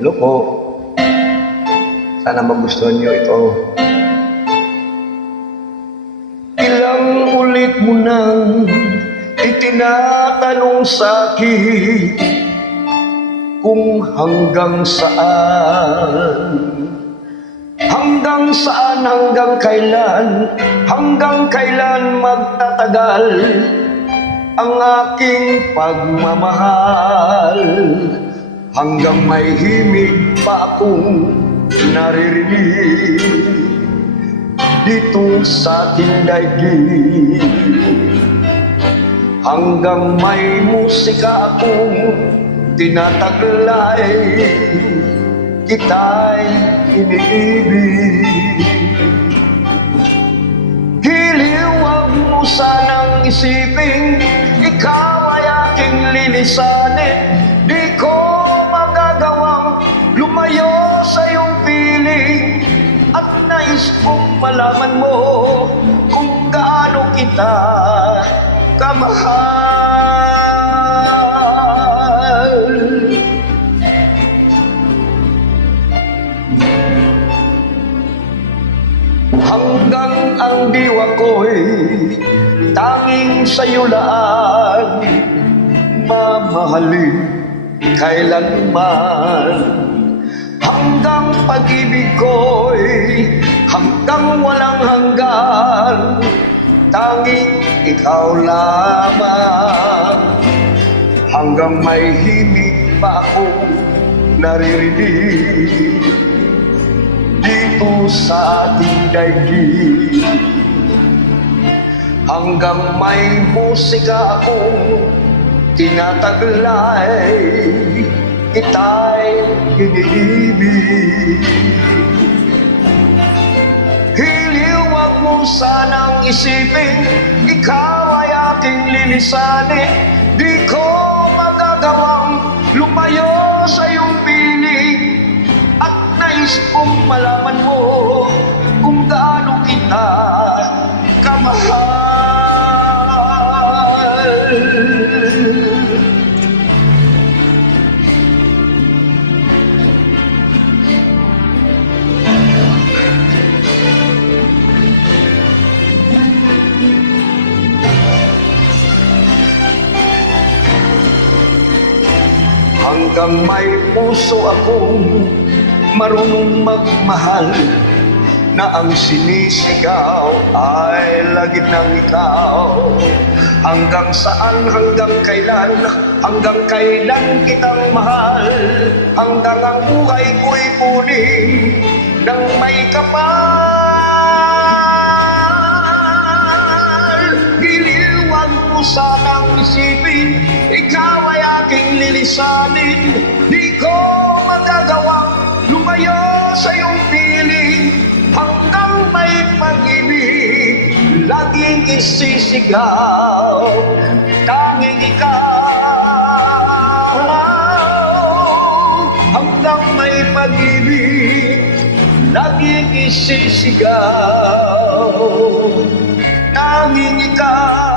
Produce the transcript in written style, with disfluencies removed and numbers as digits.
Hello po. Sana magustuhan niyo ito. Ilang ulit mo nang itinatanong sa akin kung hanggang saan, hanggang kailan magtatagal ang aking pagmamahal, hanggang may himig pa akong naririnig dito sa ating daigdig, hanggang may musika akong tinataglay, kita'y iniibig. Hiliw, wag mo sanang isipin ikaw ay aking lilisanin. Di ko magagawang lumayo sa iyong piling, at nais kong malaman mo kung gaano kita kamahal. Hanggang ang diwa ko'y tanging sa'yo laan, mamahalin kailanman. Hanggang pag-ibig ko'y hanggang walang hanggan, tanging ikaw lamang. Hanggang may himig pa akong naririnig dito sa ating daigdig, hanggang may musika akong tinataglay, kita'y iniibig. Hiliw, wag mo sanang isipin ikaw ay aking lilisanin. Di ko magagawang lumayo sa iyong piling, at nais kong malaman mo kung gaano kita kamahal. Hanggang may puso akong marunong magmahal, na ang sinisigaw ay lagid ng ikaw. Hanggang saan, hanggang kailan kitang mahal, hanggang ang buhay ko'y kunin ng may kapal. Giliw, wag mo sanang isipin ikaw ay aking lilisanin. Di ko magagawang lumayo sa iyong piling, hanggang may pag-ibig laging isisigaw, tanging ikaw. Hanggang may pag-ibig laging isisigaw, tanging ikaw.